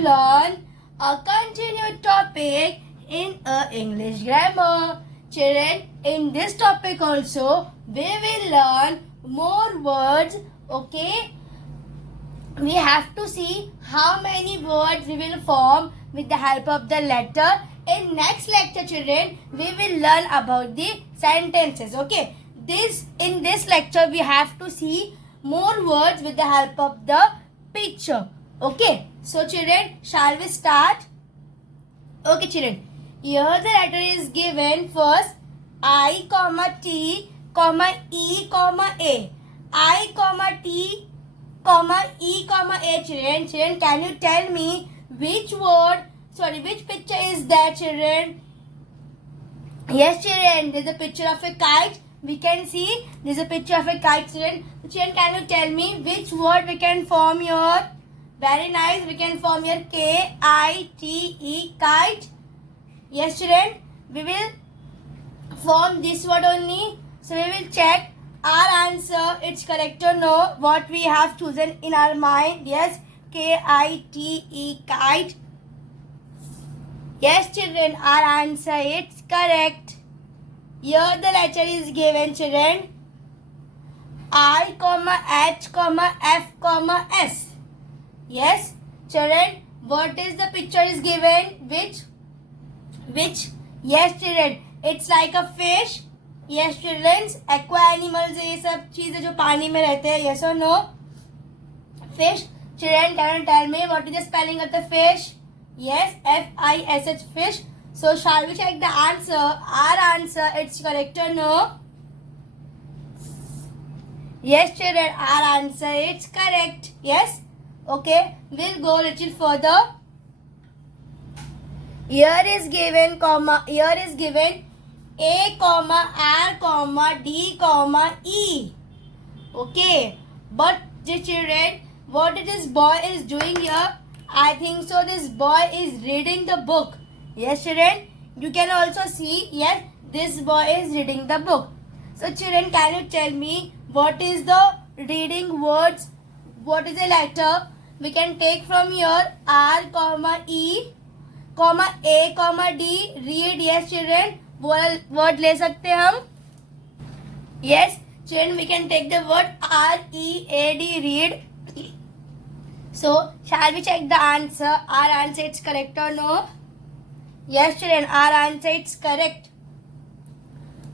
learn a continued topic in English grammar. Children, in this topic also, we will learn more words, okay? We have to see how many words we will form with the help of the letter. In next lecture, children, we will learn about the sentences, okay? In this lecture, we have to see more words with the help of the picture. Okay, so children, shall we start? Okay, children, here the letter is given first I, T, E, A. I, T, E, A. Children, can you tell me which picture is there, children? Yes, children, there is a picture of a kite. We can see there is a picture of a kite, children. Children, can you tell me which word we can form here? Very nice. We can form here K-I-T-E, kite. Yes, children. We will form this word only. So we will check our answer. It's correct or no? What we have chosen in our mind. Yes, K-I-T-E, kite. Yes, children. Our answer is correct. Here the letter is given, children. I, H, F, S. Yes, children, what is the picture is given? Which? Yes, children, it's like a fish. Yes, children, aqua animals ये सब चीजें जो पानी में रहते हैं. Yes or no? Fish. Children, can you tell me what is the spelling of the fish? Yes, F-I-S-H, fish. So, shall we check the answer? Our answer, it's correct or no? Yes, children, our answer is correct. Yes. Okay, we'll go a little further. Here is given A, R, D, E. Okay, but the children, what this boy is doing here? I think so this boy is reading the book. Yes, children, you can also see, yes, this boy is reading the book. So, children, can you tell me what is the reading words? What is the letter? We can take from here R, E, A, D. Read. Yes, children. Word ले सकते हम. Yes, children. We can take the word R, E, A, D. Read. So, shall we check the answer? Our answer is correct or no? Yes, children. Our answer is correct.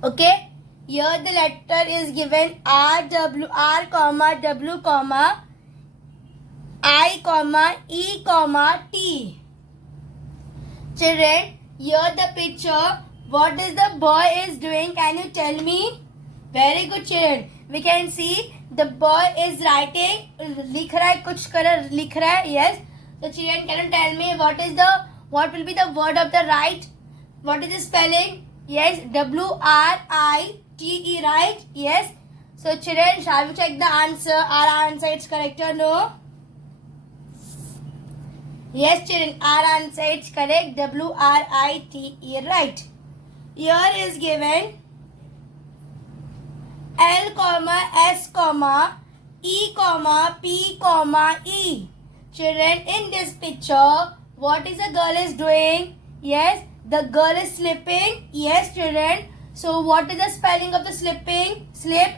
Okay. Here the letter is given R, W, I, E, T. Children, here the picture. What is the boy is doing? Can you tell me? Very good, children. We can see the boy is writing. लिख रहा है कुछ कर लिख रहा है. Yes. So children, can you tell me what will be the word of the right? What is the spelling? Yes, W-R-I-T-E, right? Yes. So children, shall we check the answer? Our answer is correct or no? Yes, children, our answer is correct. W-R-I-T-E, right. Here is given L, S, E, P, E. Children, in this picture, what is the girl is doing? Yes, the girl is slipping. Yes, children. So, what is the spelling of the slipping? Slip.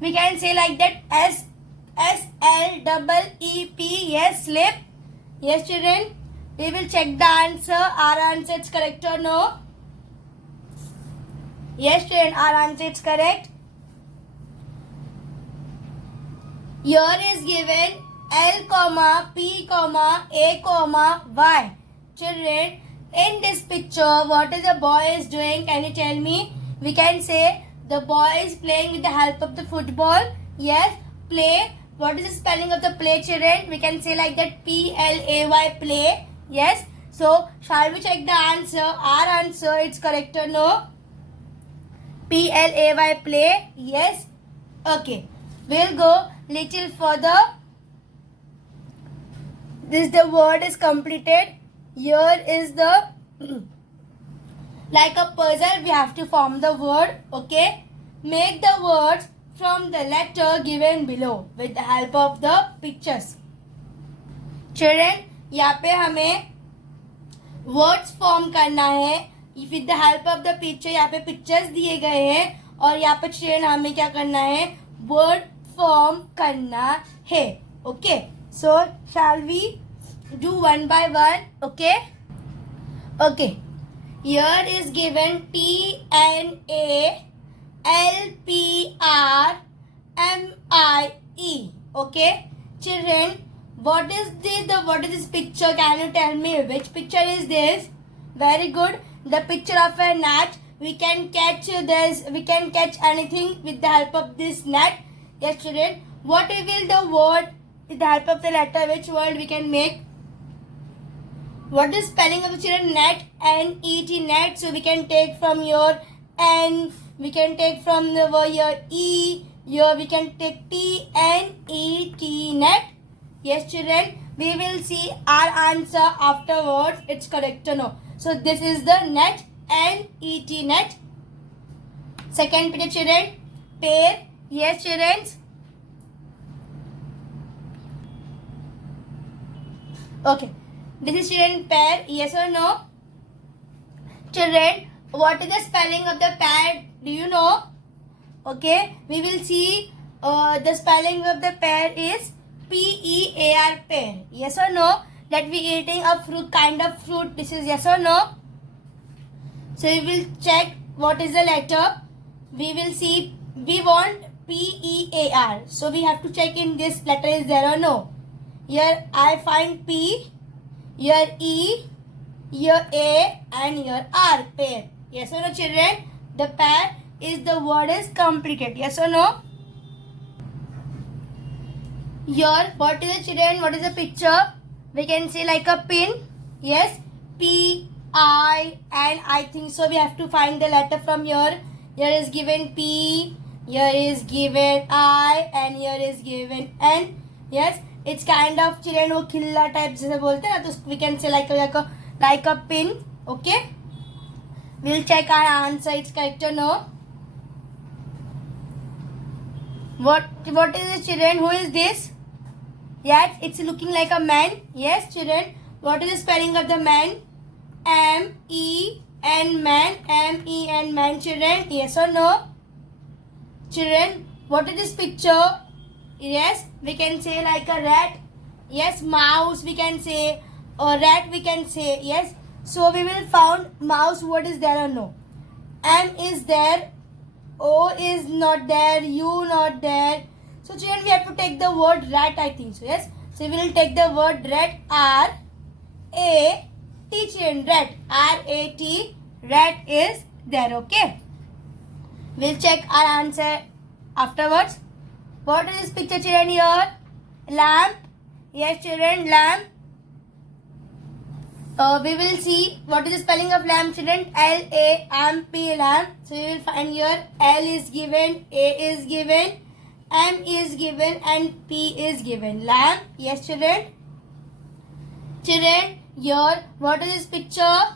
We can say like that S-L-E-E-P. Yes, slip. Yes, children. We will check the answer. Our answer is correct or no? Yes, children. Our answer is correct. Here is given L, P, A, Y. Children, in this picture, what is the boy is doing? Can you tell me? We can say the boy is playing with the help of the football. Yes, play. What is the spelling of the play, children? We can say like that P-L-A-Y, play. Yes. So, shall we check the answer? Our answer, it's correct or no? P-L-A-Y, play. Yes. Okay. We'll go little further. The word is completed. Here is the like a puzzle. We have to form the word. Okay. Make the words from the letter given below with the help of the pictures. Children, यहाँ पे हमें words form करना है with the help of the picture. यहाँ पे pictures दिए गए हैं और यहाँ पे चिल्ड्रन हमें क्या करना है, वर्ड फॉर्म करना है. Okay, so shall we do one by one. Okay, okay. Here is given TNALPRMIE. Okay, children, what is this picture? Can you tell me which picture is this? Very good. The picture of a net. We can catch this. We can catch anything with the help of this net. Yes, children. What will the word with the help of the letter? Which word we can make? What is spelling of the children? Net, N-E-T, net. So we can take from your N, we can take from the your E, here we can take T-N-E-T, net. Yes, children, we will see our answer afterwards. It's correct or no. So this is the net, N-E-T, net. Second picture, children, pair. Yes, children. Okay. This is children pair, yes or no? Children, what is the spelling of the pair? Do you know? Okay, we will see the spelling of the pair is P-E-A-R, pear. Yes or no? That we eating a fruit, kind of fruit. This is yes or no? So we will check what is the letter. We will see, we want P-E-A-R. So we have to check in this letter is there or no. Here I find P. Here E, here A and here R, pair. Yes or no, children? The pair is the word is completed. Yes or no? Here, what is the children? What is the picture? We can say like a pin. Yes, P, I and I think so. We have to find the letter from here. Here is given P, here is given I and here is given N. Yes. It's kind of children वो खिल्ला type जैसे बोलते हैं ना, तो we can say like a pin. Okay, we'll check our answer. It's correct or no? What is this, children? Who is this? Yes, it's looking like a man. Yes, children. What is the spelling of the man? M-E-N, man. M-E-N, man, children. Yes or no? Children, what is this picture? Yes, we can say like a rat. Yes, mouse we can say, or rat we can say. Yes, so we will found mouse. What is there or no? M is there, O is not there, U not there. So children, we have to take the word rat, I think so. Yes, so we will take the word rat. R-A-T, children, rat. R-A-T, rat is there. Okay, we'll check our answer afterwards. What is this picture, children? Here, lamp. Yes, children, lamp. We will see what is the spelling of lamp, children. L-A-M-P, lamp. So we will find here L is given, A is given, M is given and P is given. Lamp. Yes, children. Children, here, what is this picture?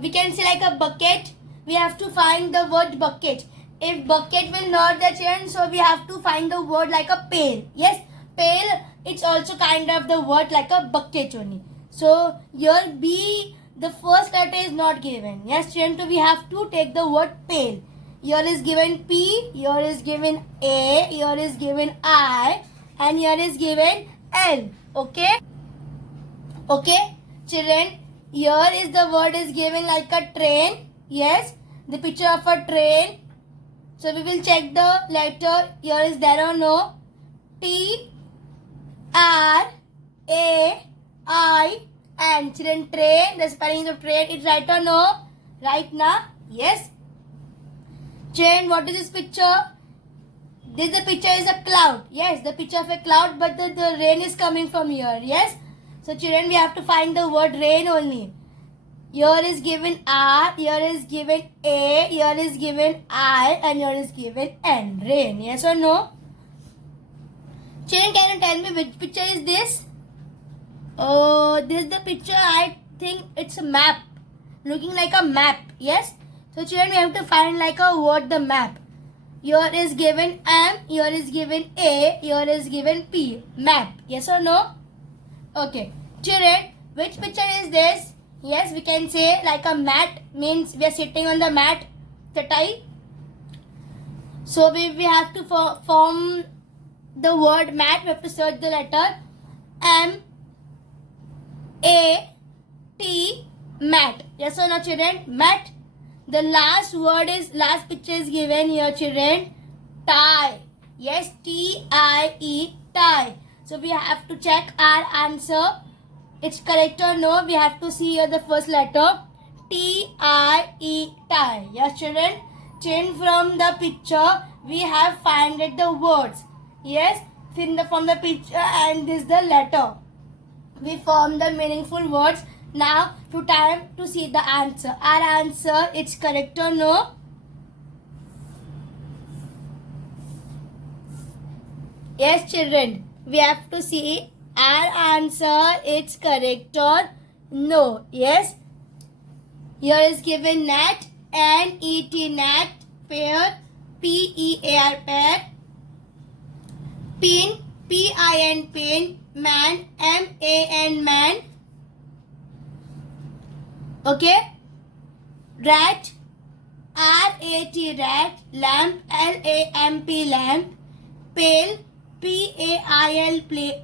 We can say like a bucket. We have to find the word bucket. If bucket will not the children, so we have to find the word like a pail. Yes, pail, it's also kind of the word like a bucket only. So here B, the first letter is not given. Yes, children, so we have to take the word pail. Here is given P, here is given A, here is given I and here is given L. Okay, okay, children, here is the word is given like a train. Yes, the picture of a train. So we will check the letter. Here is there or no? T, R, A, I, and children, train. The spelling of train is right or no? Right now? Yes. Children, what is this picture? The picture is a cloud. Yes, the picture of a cloud, but the rain is coming from here. Yes. So children, we have to find the word rain only. Here is given R, here is given A, here is given I, and here is given N. Rain. Yes or no? Children, can you tell me which picture is this? This is the picture. I think it's a map. Looking like a map. Yes. So children, we have to find like a word the map. Here is given M, here is given A, here is given P. Map. Yes or no? Okay, children, which picture is this? Yes, we can say like a mat, means we are sitting on the mat, chatai. So we have to form the word mat. We have to search the letter M A T, mat. Yes or no, children? Mat. The last picture is given here, children. Tie. Yes, T-I-E, tie. So we have to check our answer. It's correct or no? We have to see here the first letter. T-I-E, tie. Yes, children? Children, from the picture, we have found the words. Yes, from the picture, and this is the letter. We form the meaningful words. Now, time to see the answer. Our answer, it's correct or no? Yes, children. We have to see our answer, it's correct or no. Yes. Here is given net, N-E-T, net, pair, P-E-A-R, pair, pin, P-I-N, pin, man, M-A-N, man. Okay. Rat, R-A-T, rat, lamp, L-A-M-P, lamp, pail, P-A-I-L,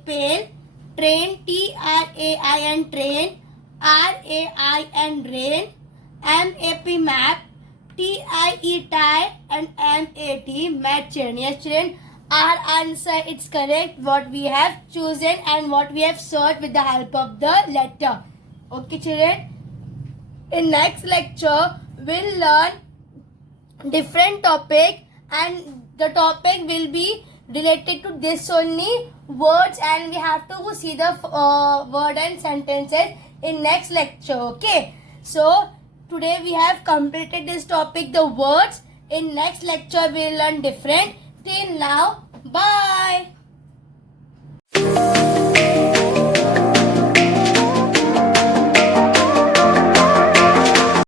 pail, train, T-R-A-I-N, train, R-A-I-N, rain, M-A-P, map, T-I-E, tie, and M-A-T, mat, children. Yes, children, our answer, it's correct, what we have chosen and what we have searched with the help of the letter. Okay, children. In next lecture, we'll learn different topic, and the topic will be related to this only, words, and we have to see the word and sentences in next lecture. Okay, so today we have completed this topic, the words. In next lecture we'll learn different. Till now, bye.